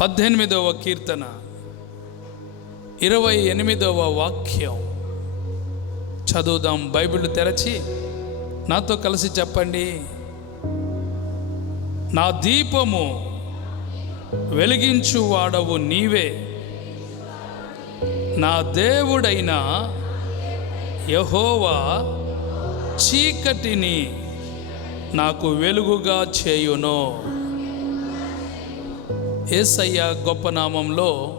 పద్దెనిమిదవ కీర్తన ఇరవై ఎనిమిదవ వాక్యం. చదువుదాం బైబిల్ తెరచి నాతో కలిసి చెప్పండి. నా దీపము వెలిగించువాడవు నీవే. నా దేవుడైన యహోవా చీకటిని నాకు వెలుగుగా చేయును. ఏసయ్య గొప్ప నామంలో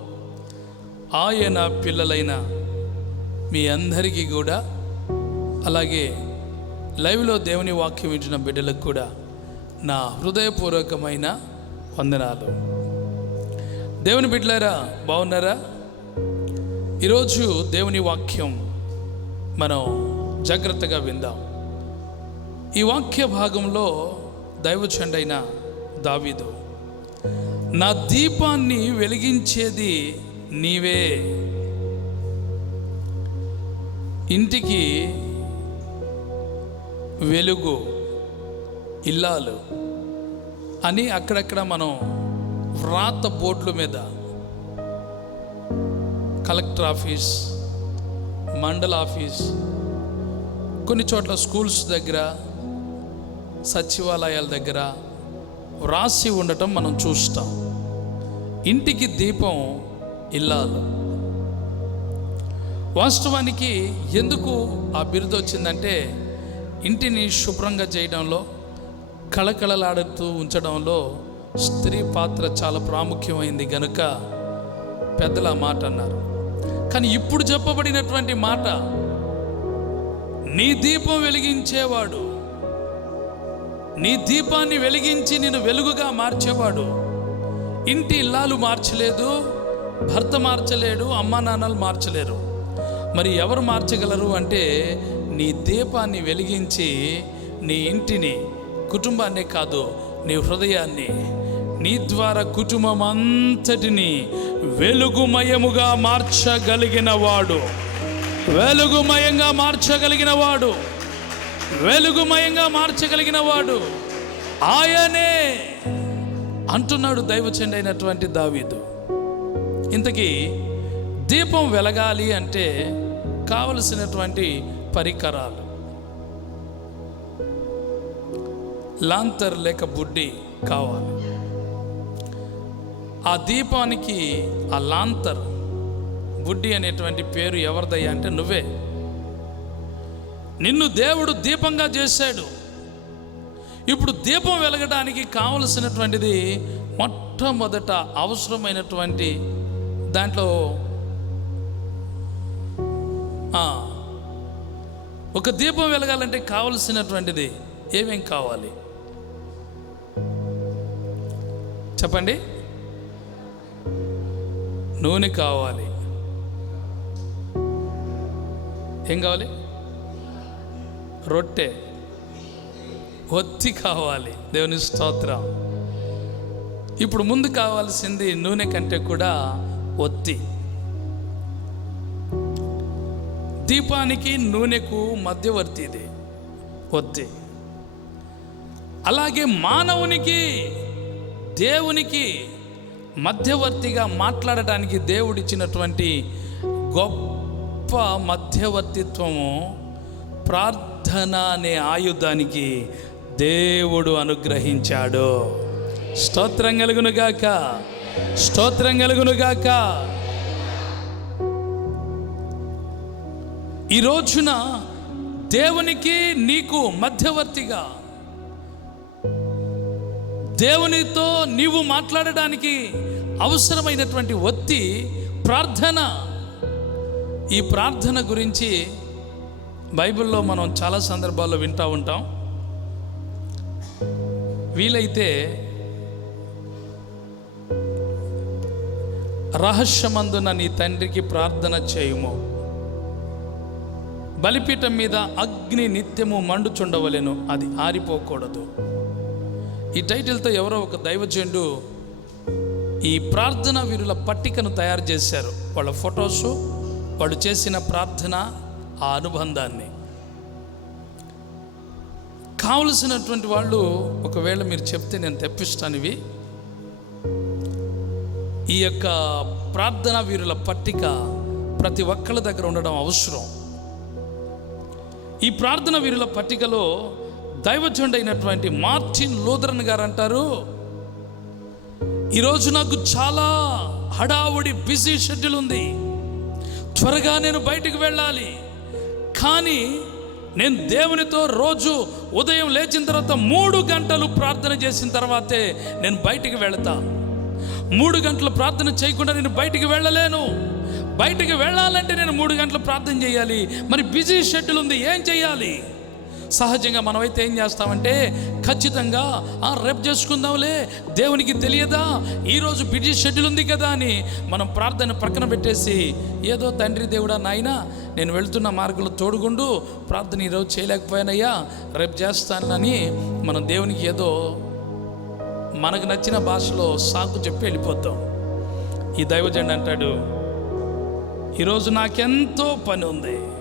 ఆయన పిల్లలైన మీ అందరికీ కూడా అలాగే లైవ్లో దేవుని వాక్యం ఇచ్చిన బిడ్డలకు కూడా నా హృదయపూర్వకమైన వందనాలు. దేవుని బిడ్డలారా బాగున్నారా? ఈరోజు దేవుని వాక్యం మనం జాగ్రత్తగా విందాం. ఈ వాక్య భాగంలో దైవచండైన దావీదు నా దీపాన్ని వెలిగించేది నీవే. ఇంటికి వెలుగు ఇల్లాలు అని అక్కడక్కడ మనం వ్రాత బోర్డుల మీద కలెక్టర్ ఆఫీస్ మండల ఆఫీస్ కొన్ని చోట్ల స్కూల్స్ దగ్గర సచివాలయాల దగ్గర వ్రాసి ఉండటం మనం చూస్తాం. ఇంటికి దీపం ఇల్లాలు. వాస్తవానికి ఎందుకు ఆ బిరుదు వచ్చిందంటే ఇంటిని శుభ్రంగా చేయడంలో కళకళలాడుతూ ఉంచడంలో స్త్రీ పాత్ర చాలా ప్రాముఖ్యమైంది గనుక పెద్దల మాట అన్నారు. కానీ ఇప్పుడు చెప్పబడినటువంటి మాట నీ దీపం వెలిగించేవాడు నీ దీపాన్ని వెలిగించి నేను వెలుగుగా మార్చేవాడు. ఇంటి ఇల్లాలు మార్చలేదు భర్త మార్చలేడు అమ్మా నాన్నలు మార్చలేరు. మరి ఎవరు మార్చగలరు అంటే నీ దీపాన్ని వెలిగించి నీ ఇంటిని కుటుంబాన్ని కాదు నీ హృదయాన్ని నీ ద్వారా కుటుంబం అంతటిని వెలుగుమయముగా మార్చగలిగిన వాడు వెలుగుమయంగా మార్చగలిగిన వాడు వెలుగుమయంగా మార్చగలిగిన వాడు ఆయనే అంటున్నాడు దైవచండి అయినటువంటి దావీదు. ఇంతకీ దీపం వెలగాలి అంటే కావలసినటువంటి పరికరాలు. లాంతర్ లేక బుడ్డి కావాలి. ఆ దీపానికి ఆ లాంతర్ బుడ్డి అనేటువంటి పేరు ఎవరిదయ్యా అంటే నువ్వే. నిన్ను దేవుడు దీపంగా చేశాడు. ఇప్పుడు దీపం వెలగడానికి కావలసినటువంటిది మొట్టమొదట అవసరమైనటువంటి దాంట్లో ఒక దీపం వెలగాలంటే కావలసినటువంటిది ఏమేం కావాలి? చెప్పండి. నూనె కావాలి. ఏం కావాలి? రొట్టె ఒత్తి కావాలి. దేవుని స్తోత్రం. ఇప్పుడు ముందు కావాల్సింది నూనె కంటే కూడా ఒత్తి. దీపానికి నూనెకు మధ్యవర్తి ఇది. ఒత్తి. అలాగే మానవునికి దేవునికి మధ్యవర్తిగా మాట్లాడటానికి దేవుడిచ్చినటువంటి గొప్ప మధ్యవర్తిత్వము ప్రార్థన అనే ఆయుధానికి దేవుడు అనుగ్రహించాడు. స్తోత్రం కలుగునుగాక స్తోత్రం కలుగునుగాక ఈ రోజున దేవునికి నీకు మధ్యవర్తిగా దేవునితో నీవు మాట్లాడడానికి అవసరమైనటువంటి ఒత్తి ప్రార్థన. ఈ ప్రార్థన గురించి బైబిల్లో మనం చాలా సందర్భాల్లో వింటూ ఉంటాం. వీలైతే రహస్యమందున నీ తండ్రికి ప్రార్థన చేయుము. బలిపీఠం మీద అగ్ని నిత్యము మండుచుండవలెను అది ఆరిపోకూడదు. ఈ టైటిల్తో ఎవరో ఒక దైవజనుడు ఈ ప్రార్థన వీరుల పట్టికను తయారు చేశారు. వాళ్ళ ఫొటోసు వాళ్ళు చేసిన ప్రార్థన ఆ అనుబంధాన్ని. కావలసినటువంటి వాళ్ళు ఒకవేళ మీరు చెప్తే నేను తెప్పిస్తాను ఇవి. ఈ యొక్క ప్రార్థనా వీరుల పట్టిక ప్రతి ఒక్కళ్ళ దగ్గర ఉండడం అవసరం. ఈ ప్రార్థన వీరుల పట్టికలో దైవజుండైనటువంటి మార్టిన్ లూథరన్ గారు అంటారు ఈరోజు నాకు చాలా హడావుడి బిజీ షెడ్యూల్ ఉంది. త్వరగా నేను బయటకు వెళ్ళాలి. కానీ నేను దేవునితో రోజు ఉదయం లేచిన తర్వాత మూడు గంటలు ప్రార్థన చేసిన తర్వాతే నేను బయటికి వెళతా. మూడు గంటలు ప్రార్థన చేయకుండా నేను బయటికి వెళ్ళలేను. బయటికి వెళ్ళాలంటే నేను మూడు గంటలు ప్రార్థన చేయాలి. మరి బిజీ షెడ్యూల్ ఉంది ఏం చేయాలి? సహజంగా మనమైతే ఏం చేస్తామంటే ఖచ్చితంగా ఆ రేపు చేసుకుందాంలే. దేవునికి తెలియదా? ఈరోజు బిజీ షెడ్యూల్ ఉంది కదా అని మనం ప్రార్థన ప్రక్కన పెట్టేసి ఏదో తండ్రి దేవుడా నాయనా నేను వెళ్తున్న మార్గంలో తోడుగుండు. ప్రార్థన ఈరోజు చేయలేకపోయానయ్యా. రేపు చేస్తానని మనం దేవునికి ఏదో మనకు నచ్చిన భాషలో సాకు చెప్పి వెళ్ళిపోతాం. ఈ దైవజండి అంటాడు ఈరోజు నాకెంతో పని ఉంది.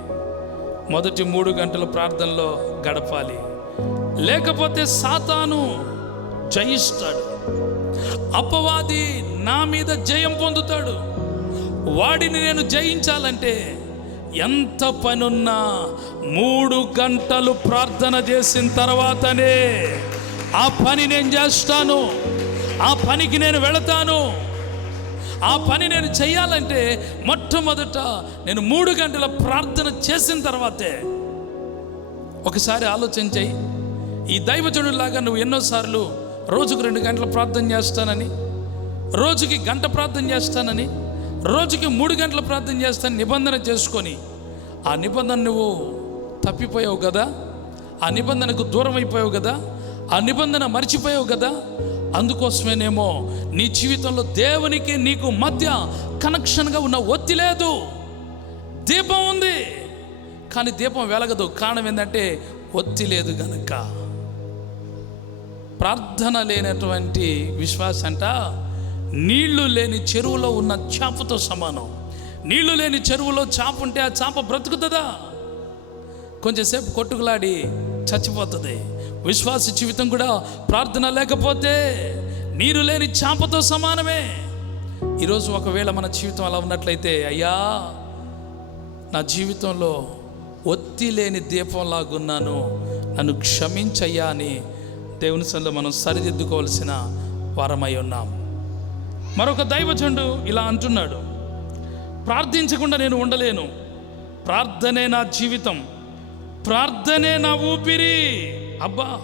మొదటి మూడు గంటల ప్రార్థనలో గడపాలి. లేకపోతే సాతాను జయిస్తాడు. అపవాది నా మీద జయం పొందుతాడు. వాడిని నేను జయించాలంటే ఎంత పనున్నా మూడు గంటలు ప్రార్థన చేసిన తర్వాతనే ఆ పని నేను చేస్తాను. ఆ పనికి నేను వెళతాను. ఆ పని నేను చేయాలంటే మొట్టమొదట నేను మూడు గంటల ప్రార్థన చేసిన తర్వాతే. ఒకసారి ఆలోచన చేయి ఈ దైవజనుడిలాగా నువ్వు ఎన్నోసార్లు రోజుకు రెండు గంటలు ప్రార్థన చేస్తానని రోజుకి గంట ప్రార్థన చేస్తానని రోజుకి మూడు గంటల ప్రార్థన చేస్తాను నిబంధన చేసుకొని ఆ నిబంధన నువ్వు తప్పిపోయావు కదా ఆ నిబంధనకు దూరం అయిపోయావు కదా ఆ నిబంధన మర్చిపోయావు కదా అందుకోసమేనేమో నీ జీవితంలో దేవునికి నీకు మధ్య కనెక్షన్గా ఉన్న ఒత్తి లేదు. దీపం ఉంది. కానీ దీపం వెలగదు. కారణం ఏంటంటే ఒత్తి లేదు గనక. ప్రార్థన లేనటువంటి విశ్వాస అంట నీళ్ళు లేని చెరువులో ఉన్న చేపతో సమానం. నీళ్ళు లేని చెరువులో చేప ఉంటే ఆ చేప బ్రతుకుతుందా? కొంచెంసేపు కొట్టుకులాడి చచ్చిపోతుంది. విశ్వాస జీవితం కూడా ప్రార్థన లేకపోతే నీరు లేని చాంపతో సమానమే. ఈరోజు ఒకవేళ మన జీవితం అలా ఉన్నట్లయితే అయ్యా నా జీవితంలో ఒత్తి లేని దీపంలాగున్నాను. నన్ను క్షమించయ్యా అని దేవుని సంలో మనం సరిదిద్దుకోవాల్సిన వారమై ఉన్నాం. మరొక దైవజండు ఇలా అంటున్నాడు ప్రార్థించకుండా నేను ఉండలేను. ప్రార్థనే నా జీవితం. ప్రార్థనే నా ఊపిరి. అబ్బా!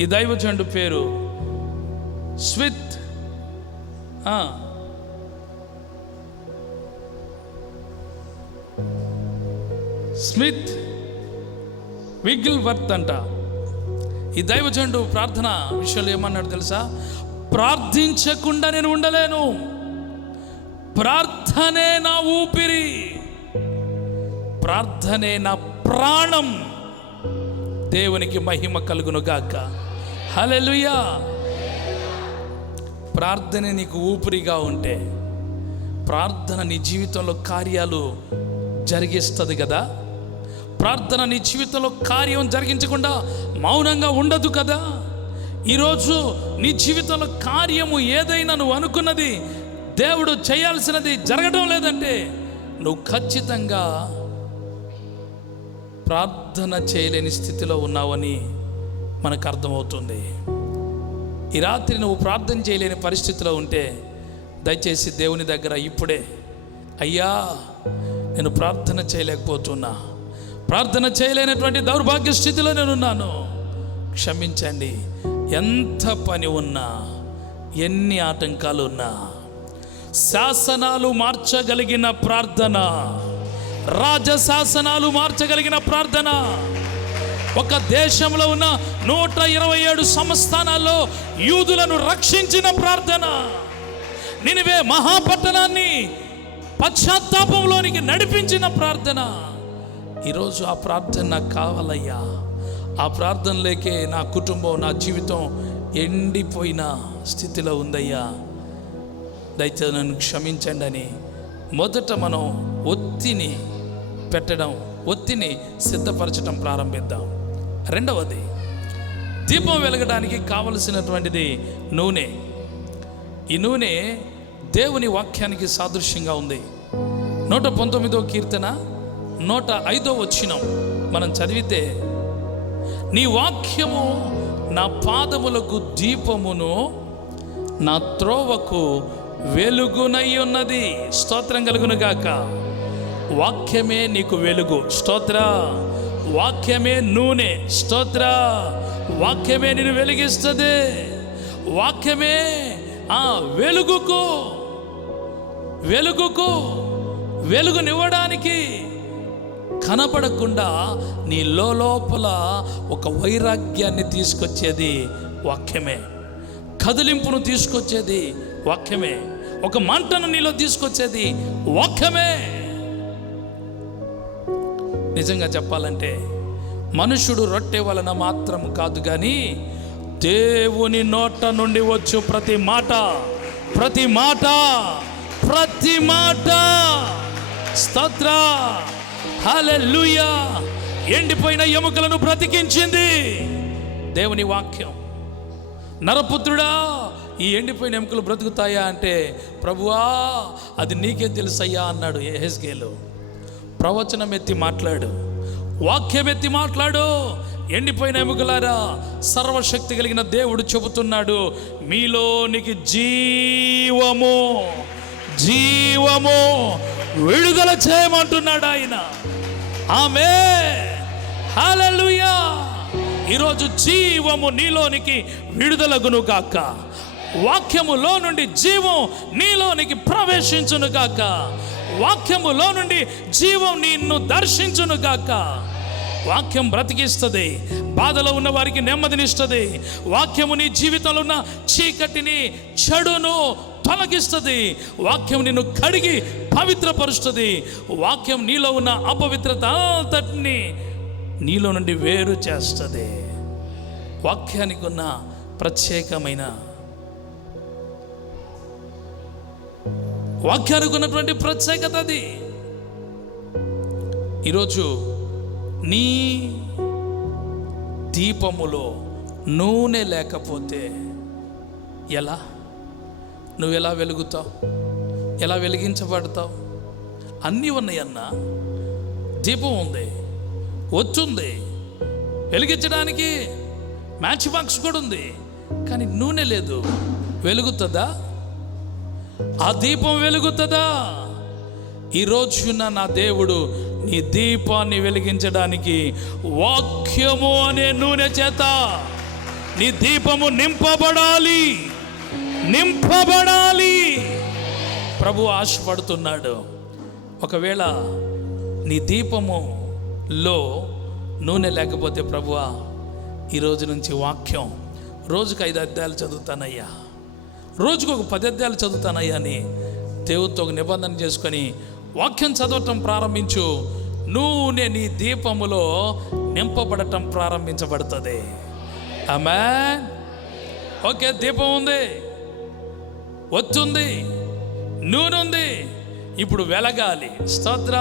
ఈ దైవజండు పేరు స్విత్ ఆ, స్మిత్ విగిల్ వర్త్ అంట. ఈ దైవజండు ప్రార్థన విషయంలో ఏమన్నాడు తెలుసా? ప్రార్థించకుండా నేను ఉండలేను. ప్రార్థనే నా ఊపిరి. ప్రార్థనే నా ప్రాణం. దేవునికి మహిమ కలుగును గాక హల్లెలూయా. ప్రార్థన నీకు ఊపిరిగా ఉంటే ప్రార్థన నీ జీవితంలో కార్యాలు జరిగిస్తుంది కదా. ప్రార్థన నీ జీవితంలో కార్యం జరిగించకుండా మౌనంగా ఉండదు కదా. ఈరోజు నీ జీవితంలో కార్యము ఏదైనా నువ్వు అనుకున్నది దేవుడు చేయాల్సినది జరగడం లేదంటే నువ్వు ఖచ్చితంగా ప్రార్థన చేయలేని స్థితిలో ఉన్నావని మనకు అర్థమవుతుంది ఈ రాత్రి నువ్వు ప్రార్థన చేయలేని పరిస్థితిలో ఉంటే దయచేసి దేవుని దగ్గర ఇప్పుడే అయ్యా నేను ప్రార్థన చేయలేకపోతున్నా. ప్రార్థన చేయలేనటువంటి దౌర్భాగ్య స్థితిలో నేను ఉన్నాను క్షమించండి. ఎంత పని ఉన్నా ఎన్ని ఆటంకాలు ఉన్నా శాసనాలు మార్చగలిగిన ప్రార్థన రాజశాసనాలు మార్చగలిగిన ప్రార్థన. ఒక దేశంలో ఉన్న నూట ఇరవై ఏడు సంస్థానాల్లో యూదులను రక్షించిన ప్రార్థన. నినివే మహాపట్టణాన్ని పశ్చాత్తాపంలోనికి నడిపించిన ప్రార్థన. ఈరోజు ఆ ప్రార్థన నాకు కావాలయ్యా. ఆ ప్రార్థన లేకే నా కుటుంబం నా జీవితం ఎండిపోయిన స్థితిలో ఉందయ్యా. దయచేసి నన్ను క్షమించండి అని మొదట మనం ఒత్తిని పెట్టడం ఒత్తిని సిద్ధపరచడం ప్రారంభిద్దాం. రెండవది దీపం వెలగడానికి కావలసినటువంటిది నూనె. ఈ నూనె దేవుని వాక్యానికి సాదృశ్యంగా ఉంది. నూట పంతొమ్మిదో కీర్తన నూట ఐదో వచ్చినం మనం చదివితే నీ వాక్యము నా పాదములకు దీపమును నా త్రోవకు వెలుగునై ఉన్నది. స్తోత్రం కలుగునుగాక. గాక వాక్యమే నీకు వెలుగు. స్తోత్ర. వాక్యమే నూనె. స్తోత్ర. వాక్యమే నేను వెలిగిస్తుంది. వాక్యమే ఆ వెలుగుకు వెలుగుకు వెలుగునివ్వడానికి కనపడకుండా నీ లోపల ఒక వైరాగ్యాన్ని తీసుకొచ్చేది వాక్యమే. కదిలింపును తీసుకొచ్చేది వాక్యమే. ఒక మంటను నీలో తీసుకొచ్చేది వాక్యమే. నిజంగా చెప్పాలంటే మనుషుడు రొట్టె వలన మాత్రం కాదు కానీ దేవుని నోట నుండి వచ్చు ప్రతి మాట ప్రతి మాట ప్రతి మాట. స్తోత్ర. హల్లెలూయా. ఎండిపోయిన ఎముకలను బ్రతికించింది దేవుని వాక్యం. నరపుత్రుడా ఈ ఎండిపోయిన ఎముకలు బ్రతుకుతాయా అంటే ప్రభువా అది నీకే తెలుసయ్యా అన్నాడు ఎహెస్గేలు ప్రవచనం ఎత్తి మాట్లాడు వాక్యం ఎత్తి మాట్లాడు. ఎండిపోయిన ఎముకలారా సర్వశక్తి కలిగిన దేవుడు చెబుతున్నాడు మీలోనికి జీవము జీవము విడుదల చేయమంటున్నాడు ఆయన. ఆమె హాలూయా ఈరోజు జీవము నీలోనికి విడుదలగును కాక వాక్యములో నుండి జీవం నీలోనికి ప్రవేశించును కాక వాక్యములో నుండి జీవం నిన్ను దర్శించును గాక. వాక్యం బ్రతికిస్తుంది బాధలో ఉన్న వారికి నెమ్మదినిస్తుంది వాక్యము నీ జీవితంలో ఉన్న చీకటిని చెడును తొలగిస్తుంది వాక్యం నిన్ను కడిగి పవిత్రపరుస్తుంది వాక్యం నీలో ఉన్న అపవిత్రత అంతటిని నీలో నుండి వేరు చేస్తుంది. వాక్యానికి ఉన్న ప్రత్యేకమైన వాక్యానికి ఉన్నటువంటి ప్రత్యేకత అది. ఈరోజు నీ దీపములో నూనె లేకపోతే ఎలా? నువ్వు ఎలా వెలుగుతావు? ఎలా వెలిగించబడతావు? అన్నీ ఉన్నాయన్నా. దీపం ఉంది. వచ్చుంది వెలిగించడానికి మ్యాచ్ బాక్స్ కూడా ఉంది. కానీ నూనె లేదు. వెలుగుతుందా? ఆ దీపం వెలుగుతుందా? ఈ నా దేవుడు నీ దీపాన్ని వెలిగించడానికి వాక్యము అనే నూనె చేత నీ దీపము నింపబడాలి. నింపబడాలి. ప్రభు ఆశపడుతున్నాడు. ఒకవేళ నీ దీపములో నూనె లేకపోతే ప్రభువా ఈ రోజు నుంచి వాక్యం రోజుకు ఐదు అధ్యాయాలు చదువుతానయ్యా. రోజుకు ఒక పది అధ్యాయాలు చదువుతానయ్యా అని దేవుడితో ఒక నిబంధన చేసుకొని వాక్యం చదవటం ప్రారంభించు. నూనె నీ దీపములో నింపబడటం ప్రారంభించబడుతుంది. ఆమె ఓకే దీపం ఉంది. వచ్చుంది నూనె ఉంది. ఇప్పుడు వెలగాలి. స్తోత్ర.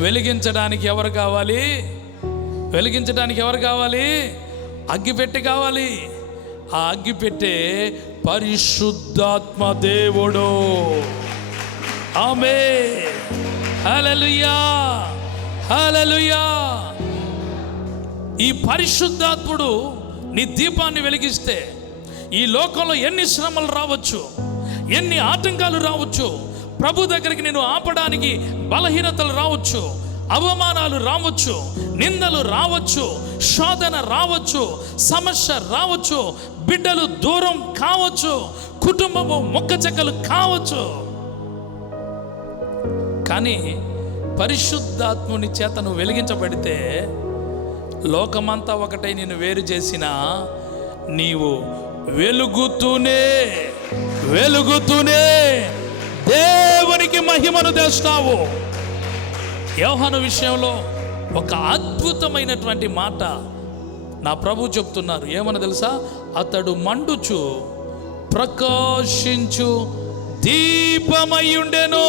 వెలిగించడానికి ఎవరు కావాలి? వెలిగించడానికి ఎవరు కావాలి? అగ్గిపెట్టె కావాలి. ఆ అగ్గిపెట్టె పరిశుద్ధాత్మ దేవుడు. ఆమె. హలలుయా హలలుయా ఈ పరిశుద్ధాత్ముడు నీ దీపాన్ని వెలిగిస్తే ఈ లోకంలో ఎన్ని శ్రమలు రావచ్చు ఎన్ని ఆటంకాలు రావచ్చు ప్రభు దగ్గరికి నేను ఆపడానికి బలహీనతలు రావచ్చు అవమానాలు రావచ్చు నిందలు రావచ్చు శోధన రావచ్చు సమస్య రావచ్చు బిడ్డలు దూరం కావచ్చు కుటుంబము మొక్కచెక్కలు కావచ్చు. కానీ పరిశుద్ధాత్ముని చేత నువ్వు వెలిగించబడితే లోకమంతా ఒకటై నేను వేరు చేసిన నీవు వెలుగుతూనే వెలుగుతూనే దేవునికి మహిమను తెస్తావు యోహాను విషయంలో ఒక అద్భుతమైనటువంటి మాట నా ప్రభు చెప్తున్నారు. ఏమని తెలుసా? అతడు మండుచు ప్రకాశించు దీపమై ఉండెను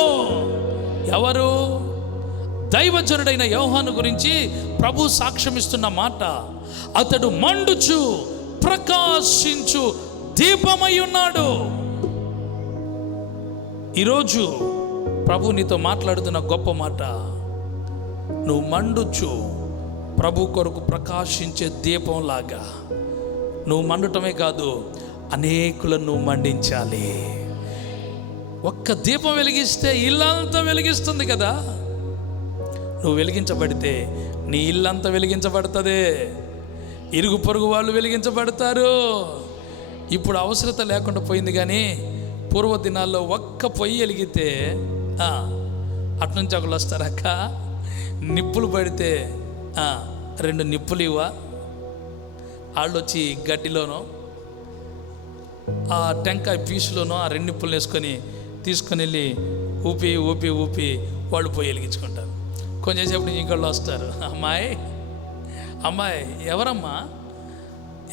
ఎవరు? దైవజనుడైన యోహాను గురించి ప్రభు సాక్ష్యమిస్తున్న మాట. అతడు మండుచు ప్రకాశించు దీపమై ఉన్నాడు ఈరోజు ప్రభు నీతో మాట్లాడుతున్న గొప్ప మాట. నువ్వు మండుచు ప్రభు కొరకు ప్రకాశించే దీపంలాగా. నువ్వు మండటమే కాదు అనేకులను నువ్వు మండించాలి. ఒక్క దీపం వెలిగిస్తే ఇల్లంతా వెలిగిస్తుంది కదా. నువ్వు వెలిగించబడితే నీ ఇల్లంతా వెలిగించబడుతుంది. ఇరుగు పొరుగు వాళ్ళు వెలిగించబడతారు. ఇప్పుడు అవసరత లేకుండా పోయింది కానీ పూర్వ దినాల్లో ఒక్క పొయ్యి వెలిగితే అట్నుంచి ఒకళ్ళు వస్తారక్క? నిప్పులు పడితే రెండు నిప్పులు ఇవ్వా. వాళ్ళు వచ్చి గడ్డిలోనో ఆ టెంకాయ పీసులోనో ఆ రెండు నిప్పులు వేసుకొని తీసుకొని వెళ్ళి ఊపి ఊపి ఊపి వాళ్ళు పోయి వెలిగించుకుంటారు. కొంచెం సేపు నుంచి ఇంకోళ్ళు వస్తారు. అమ్మాయి అమ్మాయి ఎవరమ్మా?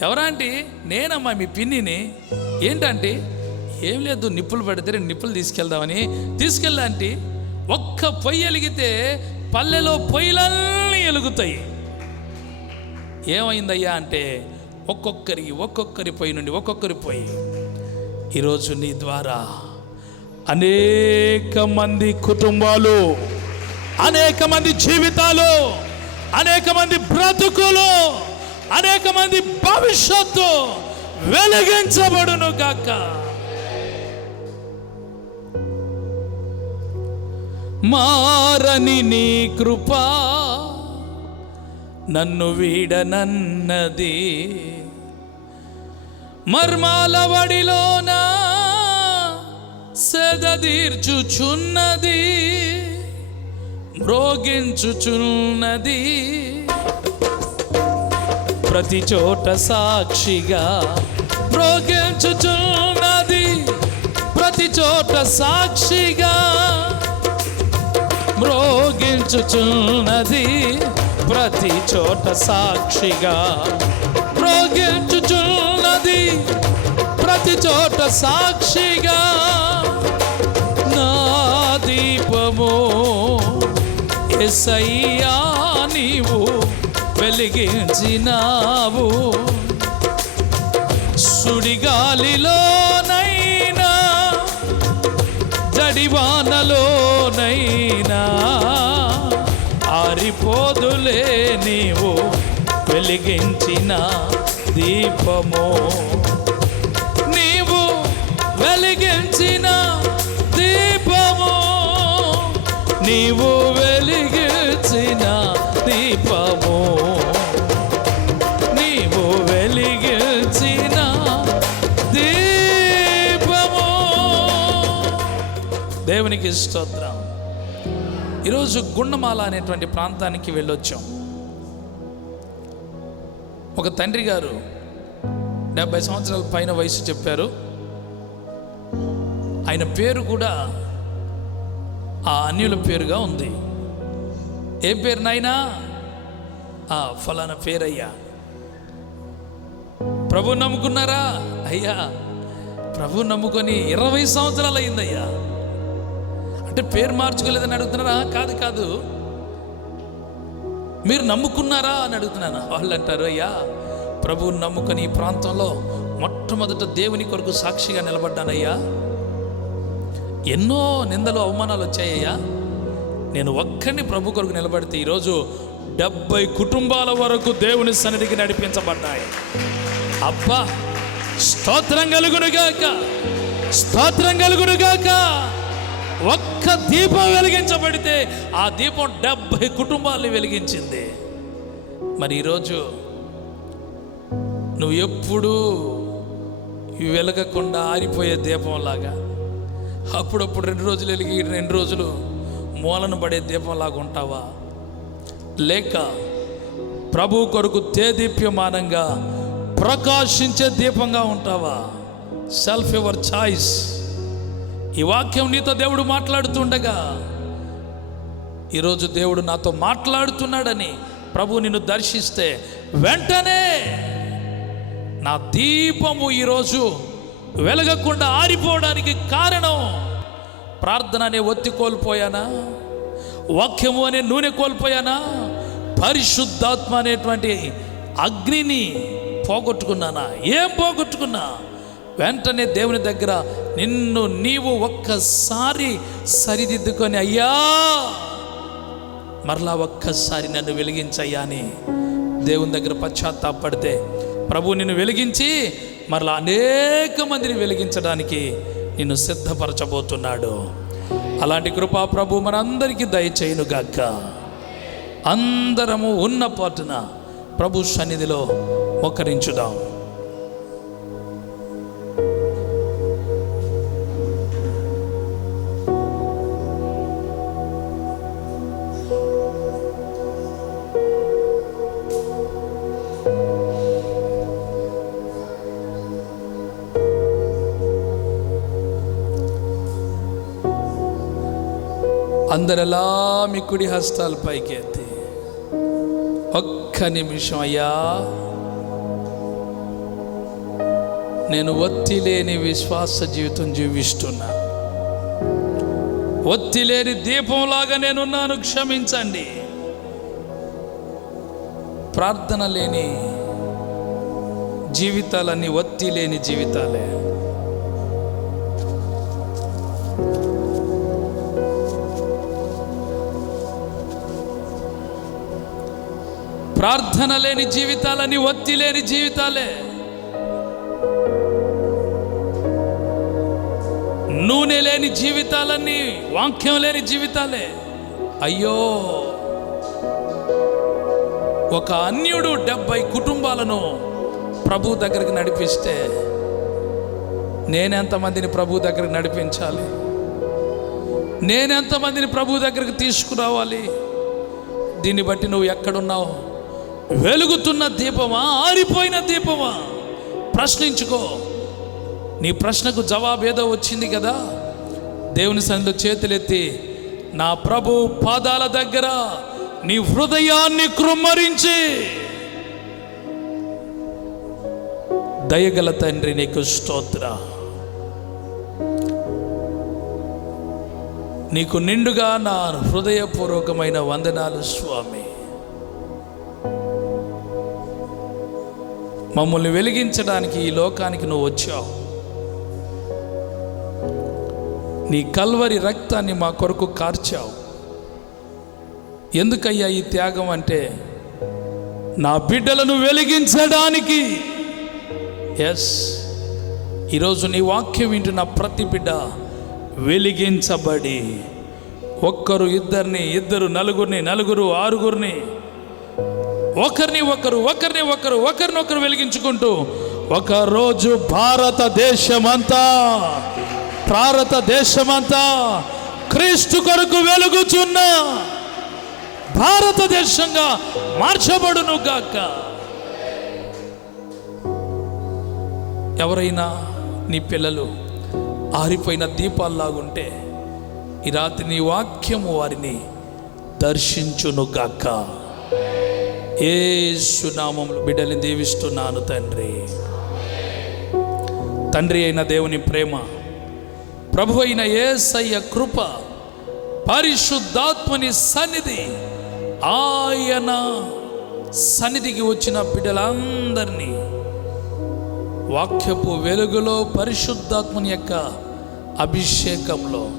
ఎవరాంటి నేనమ్మా మీ పిన్నిని. ఏంటంటే ఏం లేదు నిప్పులు పడితే రెండు నిప్పులు తీసుకెళ్దామని. తీసుకెళ్ళాంటి ఒక్క పొయ్యి వెలిగితే పల్లెలో పొయ్యిలన్నీ ఎలుగుతాయి. ఏమైందయ్యా అంటే ఒక్కొక్కరికి ఒక్కొక్కరి పొయ్యి నుండి ఒక్కొక్కరి పొయ్యి. ఈరోజు నీ ద్వారా అనేక మంది కుటుంబాలు అనేక మంది జీవితాలు అనేక మంది బ్రతుకులు అనేక మంది భవిష్యత్తు వెలిగించబడును గాక. మారని నీ కృపా నన్ను వీడనన్నది మర్మాల వడిలోన సెదీర్చుచున్నది మ్రోగించుచున్నది. ప్రతి చోట సాక్షిగా మ్రోగించుచున్నది ప్రతి చోట సాక్షిగా మ్రోగించుచున్నది ప్రతి చోట సాక్షిగా. మ్రోగించుచున్నది ప్రతి చోట సాక్షిగా. నా దీపము ఎసయ్యా నీవు వెలిగించినావు. సుడిగాలిలో నా దీపము. నీవు వెలిగించిన దీపము. నీవు వెలిగించిన దీపము. నీవు వెలిగించిన దీపము. దేవునికి స్తోత్రం. ఈరోజు గుండమాల అనేటువంటి ప్రాంతానికి వెళ్ళొచ్చాం. ఒక తండ్రి గారు డెబ్బై సంవత్సరాల పైన వయసు చెప్పారు. ఆయన పేరు కూడా ఆ అన్యుల పేరుగా ఉంది. ఏ పేరు నాయనా? ఆ ఫలానా పేరయ్యా. ప్రభు నమ్ముకున్నారా? అయ్యా ప్రభు నమ్ముకొని ఇరవై సంవత్సరాలు అయిందయ్యా అంటే పేరు మార్చుకోలేదని అడుగుతున్నారా? కాదు కాదు. మీరు నమ్ముకున్నారా అని అడుగుతున్నాను. వాళ్ళు అంటారు అయ్యా ప్రభువుని నమ్ముకొని ఈ ప్రాంతంలో మొట్టమొదట దేవుని కొరకు సాక్షిగా నిలబడ్డానయ్యా. ఎన్నో నిందలు అవమానాలు వచ్చాయ్యా. నేను ఒక్కడిని ప్రభు కొరకు నిలబడితే ఈరోజు డెబ్బై కుటుంబాల వరకు దేవుని సన్నిధికి నడిపించబడ్డాయి. అబ్బా స్తోత్రం కలుగునుగాక స్తోత్రం కలుగునుగాక ఒక్క దీపం వెలిగించబడితే ఆ దీపం డెబ్బై కుటుంబాలు వెలిగించింది. మరి ఈరోజు నువ్వు ఎప్పుడూ వెలగకుండా ఆరిపోయే దీపంలాగా అప్పుడప్పుడు రెండు రోజులు వెలిగి రెండు రోజులు మూలన పడే దీపంలాగా ఉంటావా? లేక ప్రభు కొరకు తేదీప్యమానంగా ప్రకాశించే దీపంగా ఉంటావా? సెల్ఫ్ యువర్ చాయిస్ ఈ వాక్యం నీతో దేవుడు మాట్లాడుతుండగా ఈరోజు దేవుడు నాతో మాట్లాడుతున్నాడని ప్రభు నిన్ను దర్శిస్తే వెంటనే నా దీపము ఈరోజు వెలగకుండా ఆరిపోవడానికి కారణం ప్రార్థన అనే ఒత్తి కోల్పోయానా? వాక్యము అనే నూనె కోల్పోయానా? పరిశుద్ధాత్మ అనేటువంటి అగ్నిని పోగొట్టుకున్నానా? ఏం పోగొట్టుకున్నా? వెంటనే దేవుని దగ్గర నిన్ను నీవు ఒక్కసారి సరిదిద్దుకొని అయ్యా మరలా ఒక్కసారి నన్ను వెలిగించయ్యా అని దేవుని దగ్గర పశ్చాత్తాపడితే ప్రభు నిన్ను వెలిగించి మరలా అనేక మందిని వెలిగించడానికి నిన్ను సిద్ధపరచబోతున్నాడు. అలాంటి కృపా ప్రభు మనందరికీ దయచేయును గక్క అందరము ఉన్న పాటున ప్రభు సన్నిధిలో మొక్కరించుదాం అందరెలా మీ కుడి హస్తాలు పైకెత్తి. ఒక్క నిమిషం అయ్యా. నేను ఒత్తి లేని విశ్వాస జీవితం జీవిస్తున్నా. ఒత్తి లేని దీపంలాగా నేనున్నాను క్షమించండి. ప్రార్థన లేని జీవితాలన్నీ ఒత్తి లేని జీవితాలే. ప్రార్థన లేని జీవితాలని ఒత్తి లేని జీవితాలే. నూనె లేని జీవితాలన్నీ వాక్యం లేని జీవితాలే. అయ్యో! ఒక అన్యుడు డెబ్బై కుటుంబాలను ప్రభు దగ్గరికి నడిపిస్తే నేనెంతమందిని ప్రభు దగ్గరికి నడిపించాలి? నేనెంతమందిని ప్రభు దగ్గరికి తీసుకురావాలి? దీన్ని బట్టి నువ్వు ఎక్కడున్నావు? వెలుగుతున్న దీపమా? ఆరిపోయిన దీపమా? ప్రశ్నించుకో. నీ ప్రశ్నకు జవాబేదో వచ్చింది కదా? దేవుని సన్నిధిలో చేతులెత్తి నా ప్రభు పాదాల దగ్గర నీ హృదయాన్ని కృమ్మరించి దయగల తండ్రి నీకు స్తోత్ర. నీకు నిండుగా నా హృదయపూర్వకమైన వందనాలు స్వామి. మమ్మల్ని వెలిగించడానికి ఈ లోకానికి నువ్వు వచ్చావు. నీ కల్వరి రక్తాన్ని మా కొరకు కార్చావు. ఎందుకయ్యా ఈ త్యాగం అంటే? నా బిడ్డలను వెలిగించడానికి. ఎస్ ఈరోజు నీ వాక్యం వింటున్న ప్రతి బిడ్డ వెలిగించబడి ఒక్కరు ఇద్దరిని ఇద్దరు నలుగురిని నలుగురు ఆరుగురిని ఒకరిని ఒకరు ఒకరిని ఒకరు ఒకరినొకరు వెలిగించుకుంటూ ఒకరోజు భారతదేశమంతా భారతదేశమంతా క్రీస్తు కొరకు వెలుగుచున్న భారతదేశంగా మార్చబడును గాక. ఎవరైనా నీ పిల్లలు ఆరిపోయిన దీపాల్లాగుంటే ఈ రాత్రి నీ వాక్యము వారిని దర్శించును గాక బిడ్డల్ని దీవిస్తున్నాను తండ్రి. తండ్రి అయిన దేవుని ప్రేమ ప్రభు అయిన ఏసయ్య కృప పరిశుద్ధాత్మని సన్నిధి ఆయన సన్నిధికి వచ్చిన బిడ్డలందరినీ వాక్యపు వెలుగులో పరిశుద్ధాత్మని యొక్క అభిషేకంలో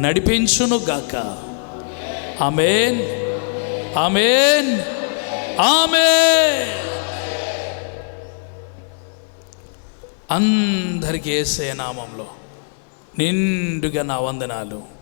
నడిపించును గాక ఆమెన్. ఆమెన్. ఆమె అందరికీ ఏసే నామంలో నిండుగా నా వందనాలు.